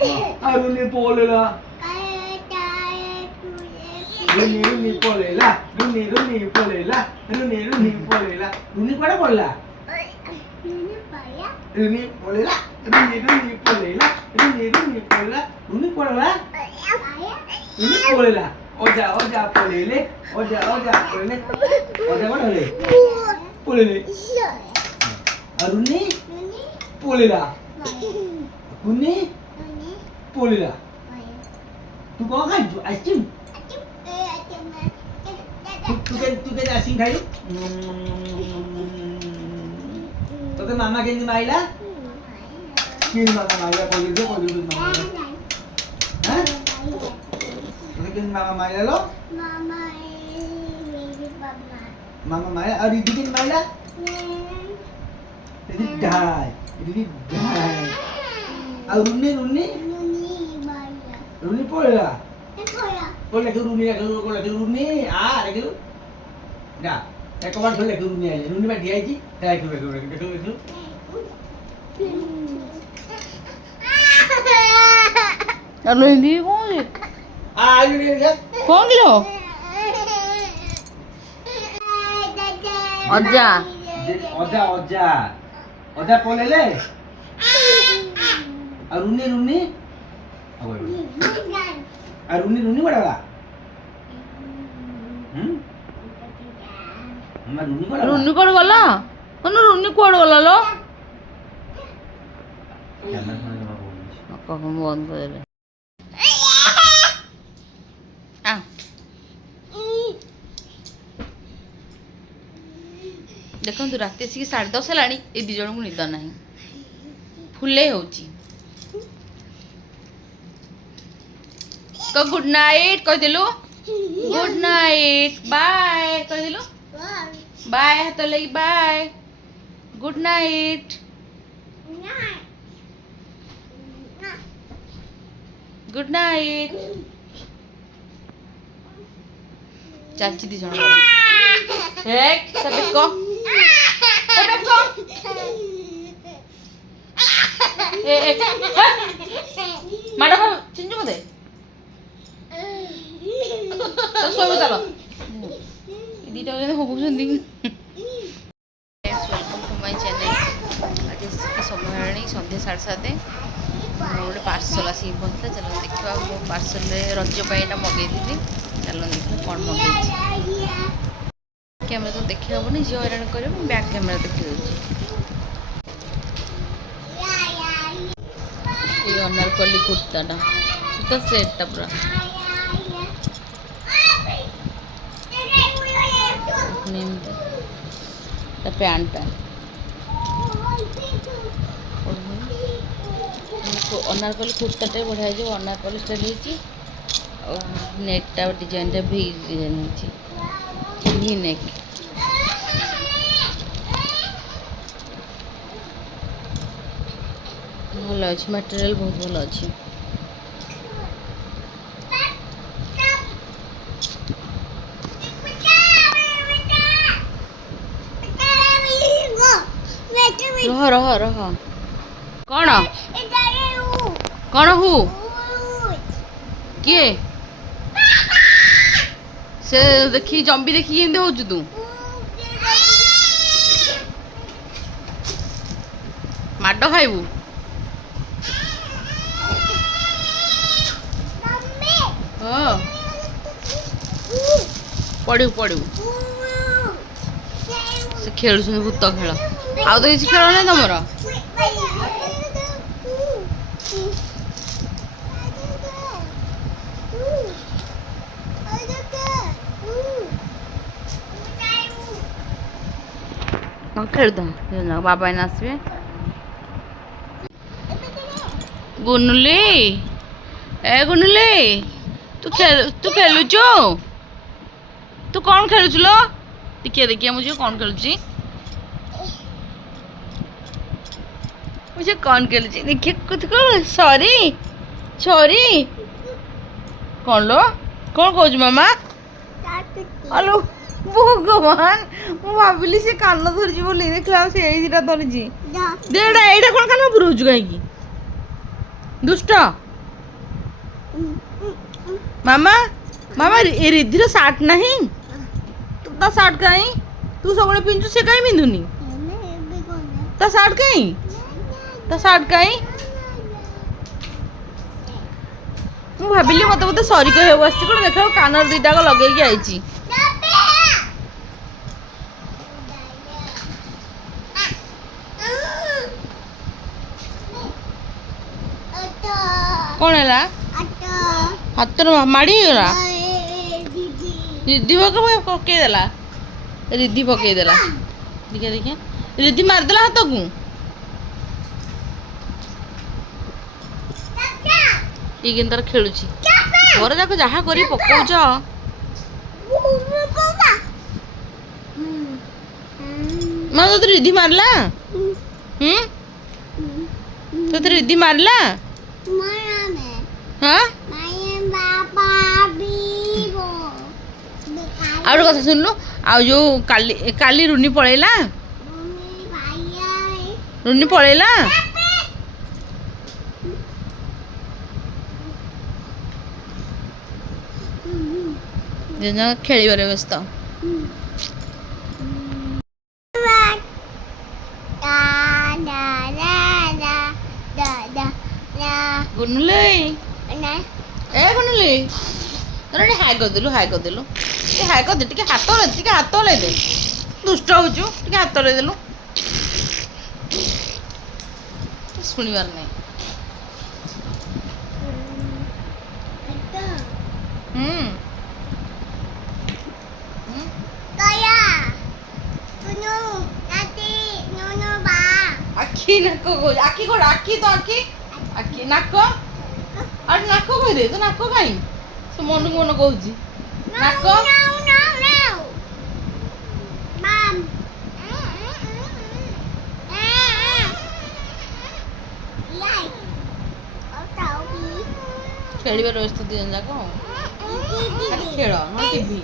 रुनी पोलेला रुनी पोलेला रुनी पोलेला रुनी पोलेला रुनी कुआडे पड़ला रुनी पोलेला रुनी पोलेला रुनी पोलेला रुनी पड़ला रुनी पोलेला ओजा पोलेले ओजा पोलेले ओजा कोण होले पोलेले रुनी पोलेला रुनी पोलेला तू कौन खाई आइसक्रीम तू के आइसक्रीम खाई तो के मामा के माइला किन मामा माइला कोई मामा हैं तो के मामा माइला लो मामा माइला और दीदी के माइला दीदी डाई और रुनी पोलेला Con lại cái runi này, con lại cái runi, này cái nè, đây các bạn con lại cái runi này, runi mà đi ai chứ? Đây cái Ano hindi ko eh. yun yan. Kung kilo? Oja. Oja polele. Runi. रुनी बड़ा रुनी code गला कौन रुनी code गला लो कौन बंद कर दे आ देखो रात सी 10:30 हेलानी ए दी जण को निद नाही फुले होची गुड नाइट कह दिलु गुड नाइट बाय कह दिलु बाय हाथ लगी bye good night good night चाची दी जण एक सबे को ए माडा चिंजू मते तो सोई चलो दीटा जने होबुसंदी वेलकम टू माय चैनल आज के समय हेणी संध्या 7:30 गोटे पार्सल आसी पहुँचला चलो देखा मो पार्सल रज पाईना मगेदी चलो देखा कौन मगेदी कैमेरा तो देखी हेनी झील हईराण कर बैक कैमेरा देखी दूसरी अनारकली कुर्ताटा तो सेटटा पूरा पैंटा अनारकली कुर्ताटा बढ़िया है अनारकली स्टाइल नेकटा डिजाइन भी डिजाइन भी नेक भल अच्छे मटेरियल बहुत भल अच्छे रह कौन कौन हु किए से देखी जम्बी देखी केंदे हो तू माड खाइबू पड़ू से खेल भूत खेल आउ तो किसी खेल ना तुम खेल बाबा एने आसबे गुनुली ए गुनुली तू खेलुचु तू कौन खेलुच लो देखिए मुझे कौन खेलुची मुझे कौन खेलुची देखिए कुछ को सॉरी कौन लो कौन कहूँ मामा हेलो भगवान मु भाविली से कान धरजी बोली देखला से एटा धरजी देडा एटा कोन कान पुरोजु काई दुष्ट ମାମା ମାମା ଏ ରିଧିର ସାର୍ଟ ନାହିଁ ତା ସାର୍ଟ କାହିଁ ତୁ ସବୁବେଳେ ପିନ୍ଧୁଛୁ ସେ କାହିଁ ପିନ୍ଧୁନି ତା ସାର୍ଟ କାହିଁ ମୁଁ ଭାବିଲି ମତେ ବୋଧେ ସରି କହିବାକୁ ଆସିଛି କ'ଣ ଦେଖ କାନର ଦିଟାକ ଲଗେଇକି ଆଇଛି କ'ଣ ହେଲା ହାତର ମାଡ଼ି ହେଇଗଲା ରିଧି ପକେଇଦେଲା ଦେଖିଆ ରିଧି ମାରିଦେଲା ହାତକୁ ଇଏ କିନ୍ତୁ ତାର ଖେଳୁଛି ଘର ଯାକ ଯାହା କରି ପକଉଛ ମା ତୋତେ ରିଧି ମାରିଲା ତୋତେ ରିଧି ମାରିଲା ହଁ ଆଉ ଗୋଟେ କଥା ଶୁଣିଲୁ ଆଉ ଯୋଉ କାଲି ରୁନି ପଳେଇଲା ଖେଳିବାରେ ବ୍ୟସ୍ତ ଗୁনুଲି ଏ ଗୁনুଲି ଟିକେ ହାଇ କରିଦେଲୁ ଟିକେ ହାତ ହଲେଇ ଦେ ଦୁଷ୍ଟ ହଉଛୁ ଟିକେ ହାତ ହଲେଇ ଦେଲୁ ଶୁଣିବାର ନାହିଁ ଆଖି ନାକ ଆଖି କଣ ଆଖି ତ ଆଖି ନାକ ଆରେ ନାକ କହିଦେ ତୁ ନାକ କାହିଁ ସେ ମନକୁ ମନ କହୁଛି ନାକ ଖେଳିବାର ବ୍ୟସ୍ତ ଦି ଜଣ ଯାକ ଖେଳ ନହେଲେ ଟିଭି